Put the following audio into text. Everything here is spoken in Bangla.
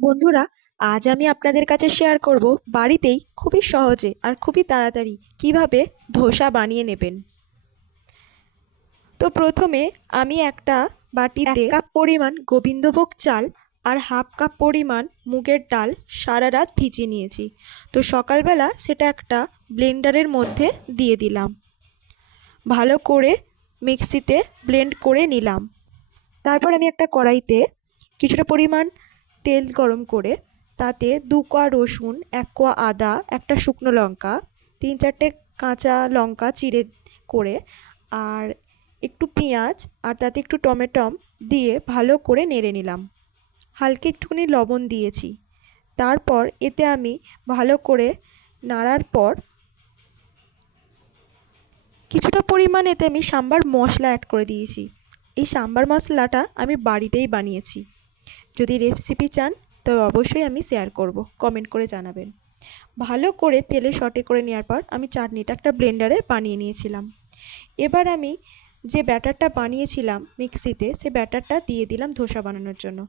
বন্ধুরা, আজ আমি আপনাদের কাছে শেয়ার করব বাড়িতেই খুবই সহজে আর খুবই তাড়াতাড়ি কীভাবে ধোসা বানিয়ে নেবেন। তো প্রথমে আমি একটা বাটিতে কাপ পরিমাণ গোবিন্দভোগ চাল আর হাফ কাপ পরিমাণ মুগের ডাল সারা রাত ভিজিয়ে নিয়েছি। তো সকালবেলা সেটা একটা ব্লেন্ডারের মধ্যে দিয়ে দিলাম। ভালো করে মিক্সিতে ব্লেন্ড করে নিলাম। তারপর আমি একটা কড়াইতে কিছুটা পরিমাণ তেল গরম করে তাতে দু কোয়া রসুন, এক কোয়া আদা, একটা শুকনো লঙ্কা, তিন চারটে কাঁচা লঙ্কা চিড়ে করে আর একটু পেঁয়াজ আর তাতে একটু টমেটম দিয়ে ভালো করে নেড়ে নিলাম। হালকা একটুখানি লবণ দিয়েছি। তারপর এতে আমি ভালো করে নাড়ার পর কিছুটা পরিমাণ এতে আমি সাম্বার মশলা অ্যাড করে দিয়েছি। এই সাম্বার মশলাটা আমি বাড়িতেই বানিয়েছি। যদি রেসিপি চান, তবে অবশ্যই আমি শেয়ার করব। কমেন্ট করে জানাবেন। ভালো করে তেলে সটে করে নেওয়ার পর আমি চাটনিটা একটা ব্লেন্ডারে বানিয়ে নিয়েছিলাম। এবার আমি যে ব্যাটারটা বানিয়েছিলাম মিক্সিতে সে ব্যাটারটা দিয়ে দিলাম ধোসা বানানোর জন্য।